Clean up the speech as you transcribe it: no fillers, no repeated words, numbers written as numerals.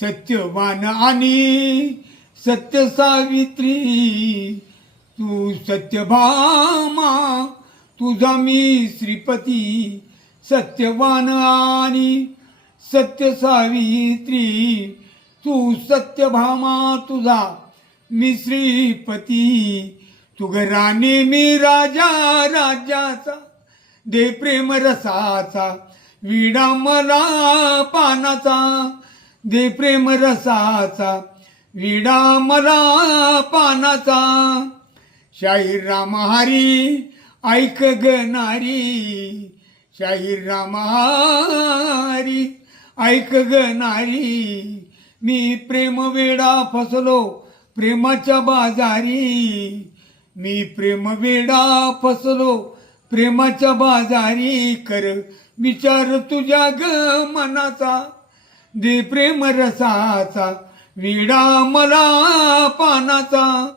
सत्यवान आणि सत्य सावित्री, तू सत्यभामा तुझा मी श्रीपती. सत्यवान आणि सत्य सावित्री, तू सत्यभामा तुझा मी श्रीपती. तू राणी मी राजा राज्याचा, दे प्रेम रसाचा विडा मला पानाचा. दे प्रेम रसाचा विडा मला पानाचा. शाहीर राम हरी ऐक ग नारी, शाहीर राम हरी ऐक ग नारी. मी प्रेम वेडा फसलो प्रेमाच्या बाजारी. मी प्रेम वेडा फसलो प्रेमाच्या बाजारी. कर विचार तुझ्या ग मनाचा, दे प्रेम रसाचा विडा मला पानाचा.